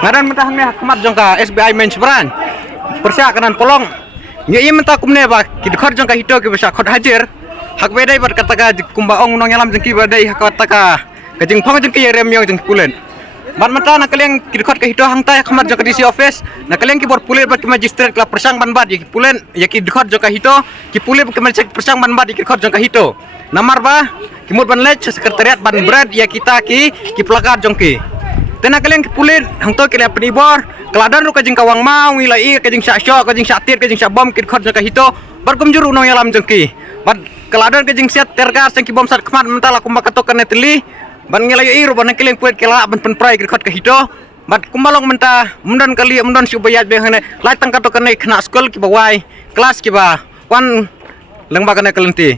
ngaran mentah me hakmat jongka SBI main seberan persya kanan polong nyi mentah kumne ba kidkhot jongka hito ke besar khot hajar hak bedai bar kataka kumbaong nong yalam jengki badai hak kataka kajing phong jengki rem yang jengki pulen ban mentah nak kalian kidkhot ke hito hangtai hakmat jongka DC office nak kalian ki bor pulen bar ke magistrate kala persang ban bad ki pulen ya kidkhot jongka hito ki pulen ke magistrate persang ban bad ki kidkhot jongka hito namar ba kimut ban lech sekretariat ban brad ya kita ki plakat jongki tena kalian kulit hangto kalian penibor keladan ru kajing kawang mau ngilai kajing syasyo kajing syatir kajing syabom kit khot jaka hito barkum juru no yalam jengki bad keladan kajing siat tergas jengki bom sat kmat mentala kumba katok neteli ban ngilai ru ban kalian kuit kala ban penprai kit khot ka hito bad kumbalong menta mundan kali mundan subayat behane lai tang katok kene kena skol ki bawai kelas ki ba wan lengba kene kelenti